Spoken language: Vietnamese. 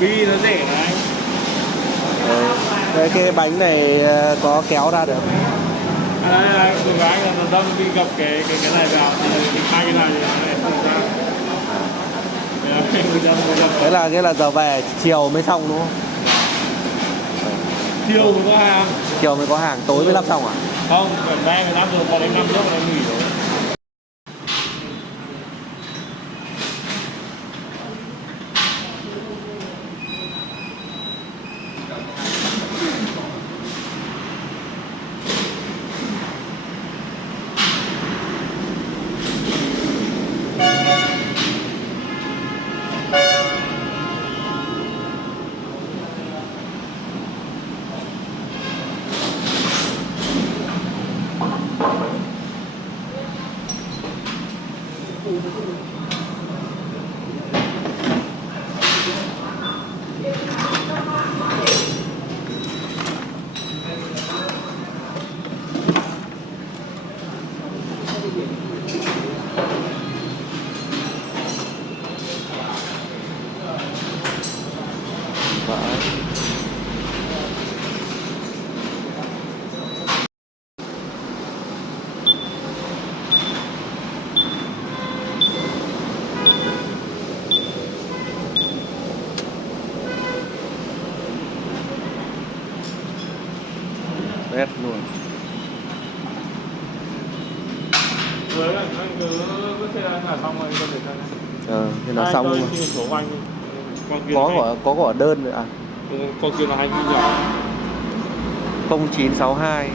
Bi nó rẻ này. Đấy, cái bánh này có kéo ra được. Đây, cô gái là nó đâm bị gập cái này vào thì hai cái này không ra. Thế là giờ về chiều mới xong đúng không? Chiều mới có hàng. Chiều mới có hàng, tối mới lắp xong à? Không, phải 15 giờ còn đến 5 giờ là nghỉ rồi. Rét luôn. Với là anh cứ xe là xong rồi anh có thể ra. Thì nó xong rồi. Số của anh. Có quả đơn nữa à? Con kia là 2 nhỏ. 0962